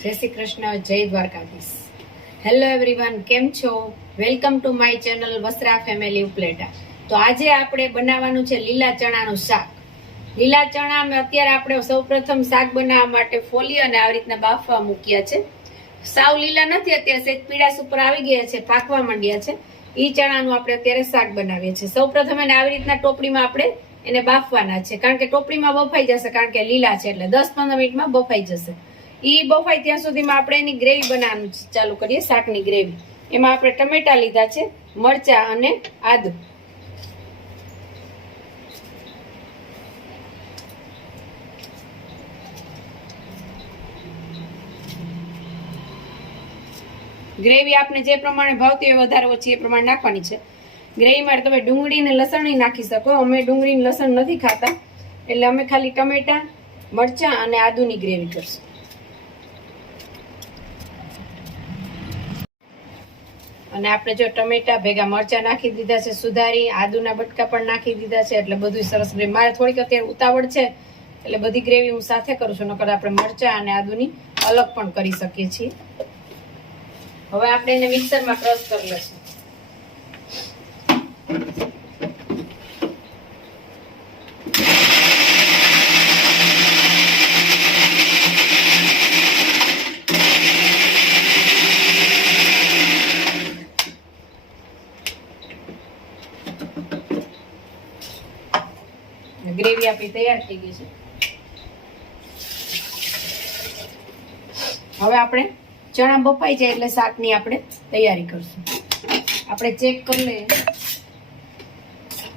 જય શ્રી કૃષ્ણ, જય Dwarkadhish. Hello everyone, કેમ છો? Welcome to my channel Vasra family Upleta. તો આજે આપણે બનાવવાનું છે લીલા ચણાનું શાક. લીલા ચણા અત્યારે આપણે સૌપ્રથમ શાક બનાવવા માટે ફોલી અને આવી રીતના બાફવા મૂક્યા છે. સાવ લીલા નથી, અત્યારે સેજ પીળાશ ઉપર આવી ગયા છે, પાકવા માંડ્યા છે. ઈ ચણાનું આપણે અત્યારે શાક બનાવીએ છીએ. સૌપ્રથમ એને આવી રીતના ટોપડીમાં આપણે એને બાફવાના છે, કારણ કે ટોપડીમાં બફાઈ જશે, કારણ કે લીલા છે એટલે 10-15 મિનિટમાં બફાઈ જશે. ઈ બફાય ત્યાં સુધીમાં આપણે એની ગ્રેવી બનાવવાનું ચાલુ કરીએ, શાકની ગ્રેવી. એમાં આપણે ટમેટા લીધા છે, મરચા અને આદુ. ગ્રેવી આપણે જે પ્રમાણે ભાવતી હોય વધારે ઓછી એ પ્રમાણે નાખવાની છે. ગ્રેવીમાં તમે ડુંગળી ને લસણ નાખી શકો. અમે ડુંગળી ને લસણ નથી ખાતા, એટલે અમે ખાલી ટમેટા, મરચા અને આદુની ગ્રેવી કરશું. અને આપણે જો ટમેટા ભેગા મરચા નાખી દીધા છે સુધારી, આદુના બટકા પણ નાખી દીધા છે, એટલે બધું સરસ ગ્રેવી. મારે થોડીક અત્યારે ઉતાવળ છે એટલે બધી ગ્રેવી હું સાથે કરું છું, નકર આપણે મરચા અને આદુની અલગ પણ કરી શકીએ છીએ. હવે આપણે એને મિક્સરમાં ક્રશ કરી લઈશું. ગ્રેવી આપણી તૈયાર થઈ ગઈ છે. હવે આપણે ચણા બફાઈ જાય એટલે શાકની આપણે તૈયારી કરશું. આપણે ચેક કરી લઈએ.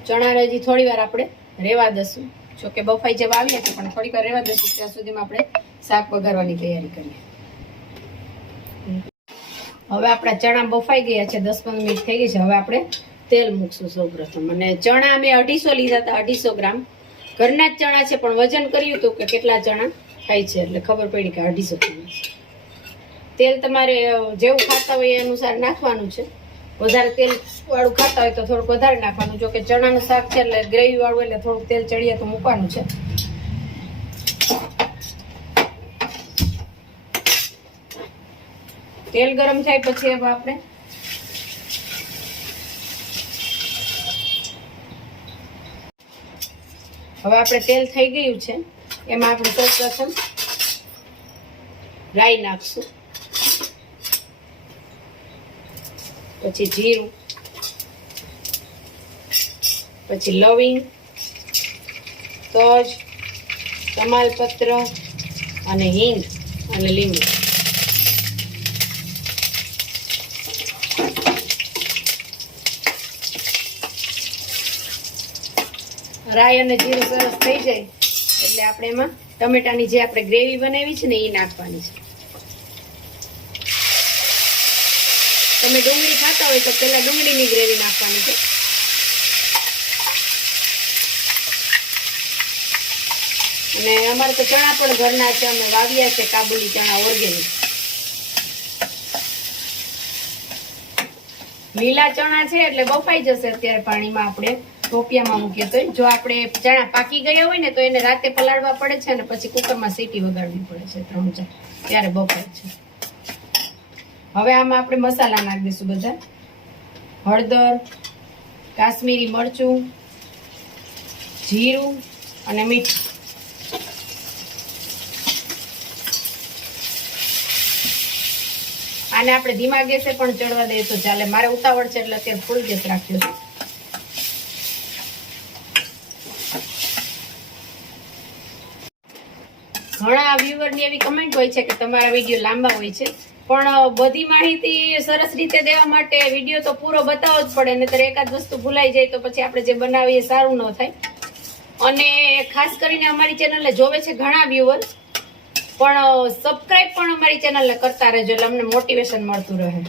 ચણાને હજી થોડી વાર આપણે રેવા દઈશું. જો કે બફાઈ જવા આવ્યા છે, પણ થોડીક વાર રેવા દઈશું. ત્યાં સુધીમાં આપણે શાક વઘારવાની તૈયારી કરીએ. હવે આપણા ચણા બફાઈ ગયા છે, 10-15 મિનિટ થઈ ગઈ છે. હવે આપણે તેલ મૂકશું સૌપ્રથમ. અને ચણા અમે 250 લીધા હતા, 250 ગ્રામ. ઘરના જ ચણા છે, પણ વજન કર્યું હતું કે કેટલા ચણા થાય છે, એટલે ખબર પડી કે 250 ચણા છે. તેલ તમારે જેવું ખાતા હોય એ અનુસાર નાખવાનું છે. વધારે તેલ વાળું ખાતા હોય તો થોડુંક વધારે નાખવાનું. જો કે ચણાનું શાક છે એટલે ગ્રેવી વાળું, એટલે થોડુંક તેલ ચડીએ તો મૂકવાનું છે. તેલ ગરમ થાય પછી આપણે તેલ થઈ ગયું છે, એમાં આપણે સૌપ્રથમ રાઈ નાખશું, પછી જીરું, પછી લવિંગ, તજ, તમાલપત્ર અને હિંગ અને લીંબુ. રાઈ અને જીરું સરસ થઈ જાય એટલે આપણે એમાં ટમેટાની જે આપણે ગ્રેવી બનાવી છે ને એ નાખવાની છે. તમે ડુંગળી ખાતા હોય તો પહેલા ડુંગળીની ગ્રેવી નાખવાની છે. અને અમારે તો ચણા પણ ઘરના છે, અમે વાવ્યા છે કાબુલી ચણા ઓર્ગેનિક. લીલા ચણા છે એટલે બફાઈ જશે અત્યારે પાણીમાં. આપણે ટોપિયામાં મૂકીએ તો જો આપણે ચણા પાકી ગયા હોય ને તો એને રાતે પલાળવા પડે છે, અને પછી કુકરમાં સીટી વગાડવી પડે છે 3-4, ત્યારે બફાય છે. હવે આમાં આપણે મસાલા નાખી દઈશું બધા. હળદર, કાશ્મીરી મરચું, જીરું અને મીઠું. આને આપણે ધીમા ગેસે પણ ચડવા દઈએ તો ચાલે. મારે ઉતાવળ છે એટલે અત્યારે ફૂલ ગેસ રાખ્યો છે. ઘણા વ્યુઅરની એવી કમેન્ટ હોય છે કે તમારા વિડીયો લાંબા હોય છે, પણ બધી માહિતી સરસ રીતે દેવા માટે વિડીયો તો પૂરો બતાવવો જ પડે, નહીંતર એકાદ વસ્તુ ભૂલાઈ જાય તો પછી આપણે જે બનાવીએ સારું ન થાય. અને ખાસ કરીને અમારી ચેનલને જોવે છે ઘણા વ્યુઅર, પણ સબસ્ક્રાઇબ પણ અમારી ચેનલને કરતા રહેજો, એટલે અમને મોટિવેશન મળતું રહે.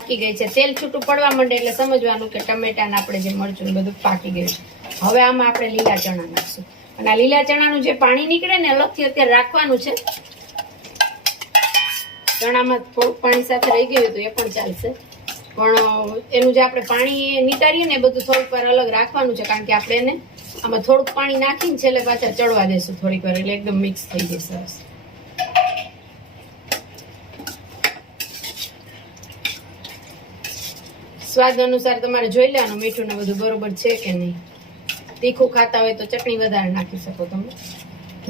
પાકી ગઈ છે, તેલ છૂટું પડવા માંડે એટલે સમજવાનું કે ટમેટાને આપણે જે મરચું બધું પાકી ગયું છે. હવે આમાં આપણે લીલા ચણા નાખશું. અને આ લીલા ચણાનું જે પાણી નીકળે ને અલગથી અત્યારે રાખવાનું છે. ચણામાં થોડુંક પાણી સાથે રહી ગયું હતું એ પણ ચાલશે, પણ એનું જે આપણે પાણી નીતારીએ ને એ બધું થોડીક વાર અલગ રાખવાનું છે, કારણ કે આપણે એને આમાં થોડુંક પાણી નાખીને છેલ્લે પાછા ચડવા દેશું થોડીક વાર, એટલે એકદમ મિક્સ થઈ જશે સરસ. સ્વાદ અનુસાર તમારે જોઈ લેવાનું મીઠું ને બધું બરોબર છે કે નહીં. તીખું ખાતા હોય તો ચટણી વધારે નાખી શકો તમે.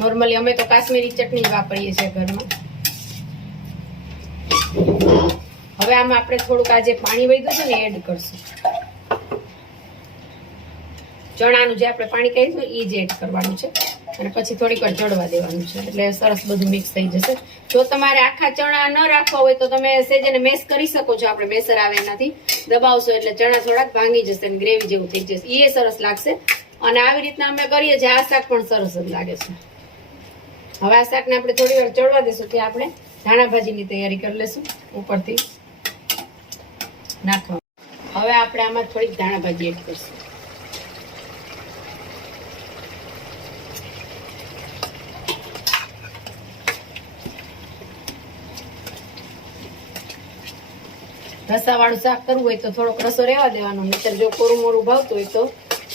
નોર્મલી અમે તો કાશ્મીરી ચટણી જ વાપરીએ છીએ ઘરમાં. હવે આમાં આપણે થોડુંક આજે પાણી વધ્યું છે ને એડ કરશું. ચણાનું જે આપણે પાણી કરીશું એ જ એડ કરવાનું છે અને પછી થોડીક વાર ચડવા દેવાનું છે એટલે સરસ બધું મિક્સ થઈ જશે. જો તમારે આખા ચણા ન રાખવા હોય તો તમે સેજને મેશ કરી શકો છો. આપણે મેસર આવે એનાથી દબાવશો એટલે ચણા થોડાક ભાંગી જશે અને ગ્રેવી જેવું થઈ જશે. એ સરસ લાગશે અને આવી રીતના અમે કરીએ છીએ. આ શાક પણ સરસ જ લાગે છે. હવે આ શાકને આપણે થોડી વાર ચડવા દેશું ત્યાં આપણે ધાણા ભાજીની તૈયારી કરી લેશું ઉપરથી નાખવા. હવે આપણે આમાં થોડીક ધાણા ભાજી એડ કરશું. રસાવાળું શાક કરવું હોય તો થોડોક રસો રહેવા દેવાનો, નહીતર જો કોરું મોરું ભાવતું હોય તો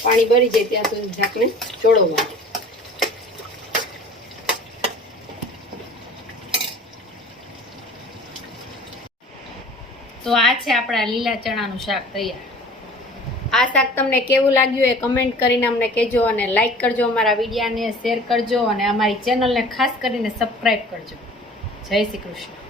પાણી ભરી જાય ત્યાં સુધી શાકને ચોળવવાનું. તો આ છે આપણા લીલા ચણાનું શાક તૈયાર. આ શાક તમને કેવું લાગ્યું એ કમેન્ટ કરીને અમને કહેજો અને લાઈક કરજો, અમારા વિડીયોને શેર કરજો અને અમારી ચેનલને ખાસ કરીને સબસ્ક્રાઈબ કરજો. જય શ્રી કૃષ્ણ.